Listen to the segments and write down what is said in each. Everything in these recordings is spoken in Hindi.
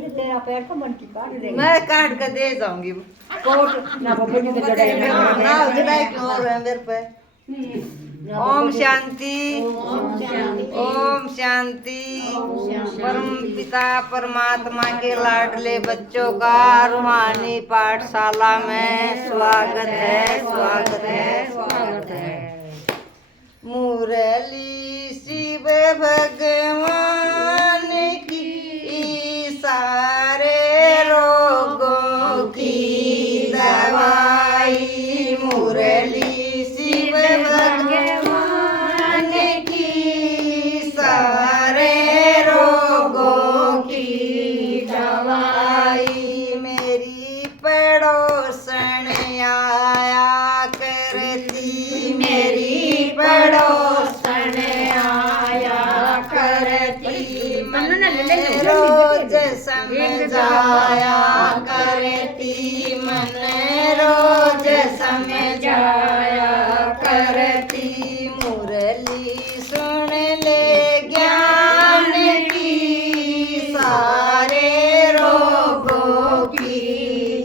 तेरा पैर का मन की काट देंगे। मैं काट कर दे जाऊंगी। कोट ना बब्बू जी के जड़े में ना जड़ाई क्यों हो रहा है मेरे पे। ओम शांति ओम शांति। परम पिता परमात्मा के लाडले बच्चों का रूहानी पाठशाला में स्वागत है स्वागत है स्वागत है। मुरली शिव भगवान की सारे रोगों की दवाई। मुरली शिव भगवान की सारे रोगों की दवाई। मेरी पड़ोसन आया करती मेरी पड़ोसन आया करती मन रोज समझाया करती मन रोज समझाया करती। मुरली सुन ले ज्ञान की सारे रोगों की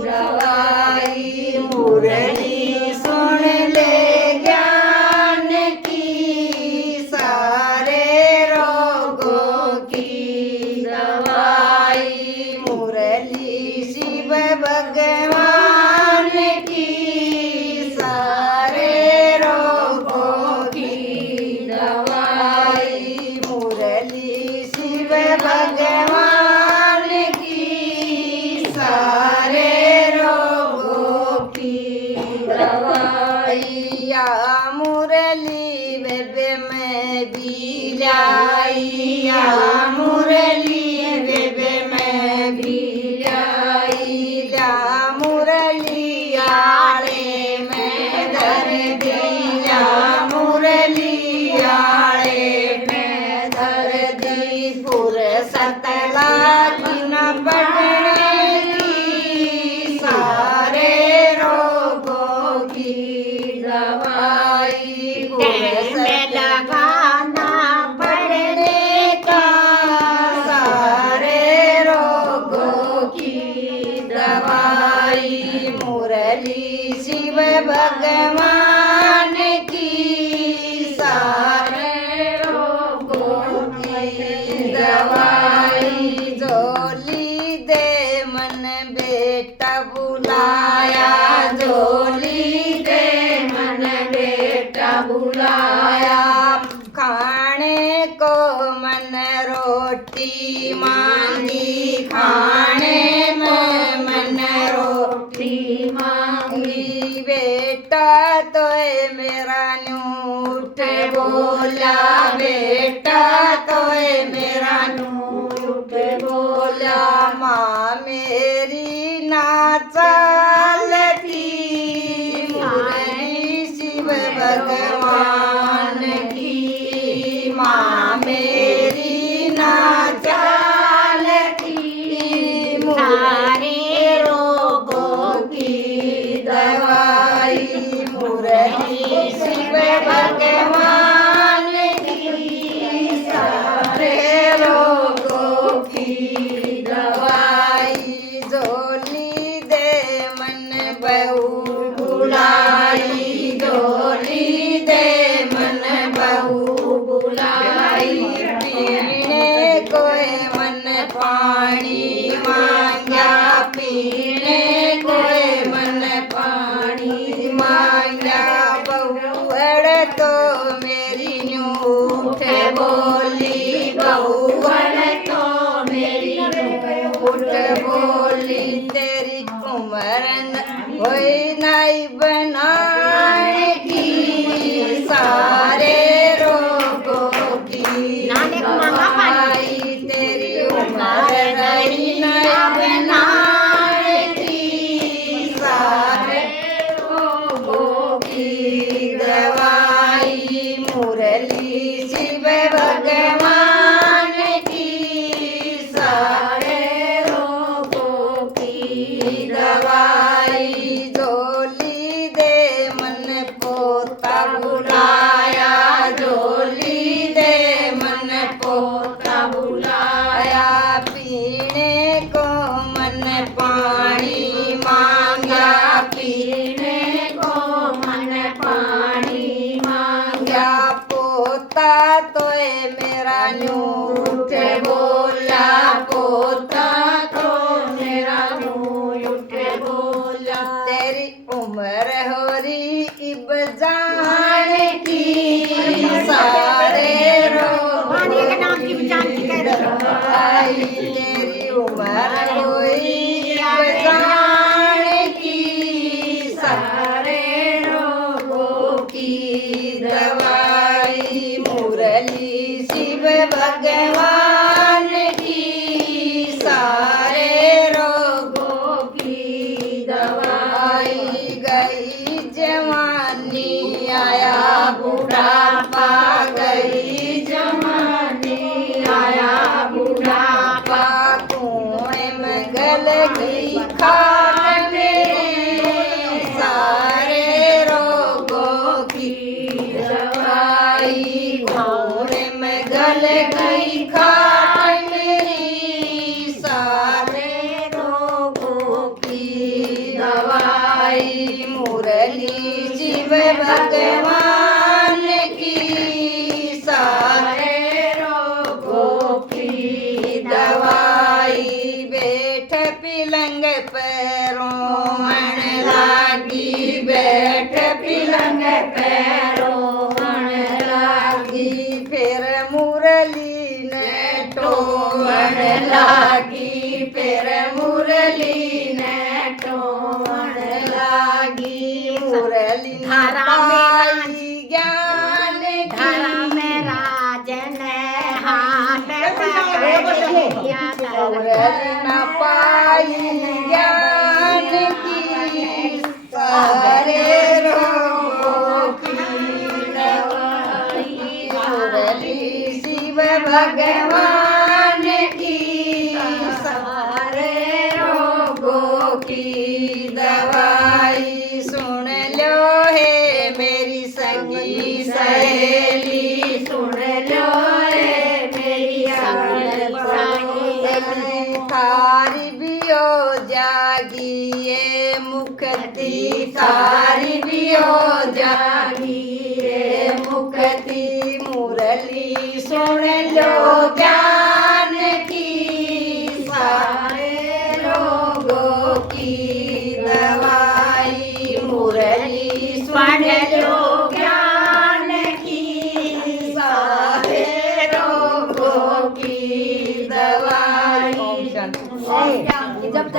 दवाई। मुरली सुन ले ज्ञान की सारे रोगों की दवाई। मुरली शिव भगवान की सारे रोगों की दवाई। मुरली शिव भगवान की सारे रोगों की दवाई। या मुरली बेबे मैं भी लाई या मुरली बेबे मैं भी लाई। या मुरली आड़े में धर दी या मुरली आड़े में धर दी। फुर्सत लागी न पड़ने की सारे रोगों की दवाई। फुर्सत लगाना पड़ने का सारे रोगों की दवाई। मुरली शिव भगवान की सारे रोगों की दवाई। झोली दे मन बेटा बुलाया झोली दे मन बेटा बुलाया। खाने को मन रोटी मांगी खाने में मन रोटी मांगी। बेटा तो मेरा नूठ बोला बेटा तो मेरा नूठ बोला। माँ मेरी ना चालती मुरली शिव भगवान की। माँ मेरी ना चालती सारे रोगों की दवाई। मुरली शिव भगवान की सारे रोगों की दवाई। झोली दे मन बहू बुलाई झोली दे मन बहू बुलाई। पीने को मन पानी मांगा पीने को मन पानी मांगा। बहू अड़ तो मेरी न्यूठ बोली बहू अड़ तो मेरी न्यूठ बोली। तेरी कुमरन होई नाई बनाए की सारे रोगों की दवाई। तेरी उम्र नहीं बनाए की सारे रोगों की दवाई। मुरली शिव भगवान की सारे रोगों की दवाई। झोली दे मन पोता बुलाया झोली दे मन पोता बुलाया। पीने को लागी फिर मुरली ने टोण लागी मुरली धारा पाई ज्ञान धारा की में राजन हाथ मुरली न पाई ज्ञान की सारे रोगों की दवाई मुरली शिव भगवान की सारे रोगों की दवाई सुन लो हे मेरी सगी सहेली सुन लो हे मेरी सहेली थारी बियो जागी ये मुक्ति थारी बियो जागी ये मुक्ति मुरली सुन लो ज्ञान की सारे रोगों की दवाई मुरली सुन लो ज्ञान की सारे रोगों की दवाई। जब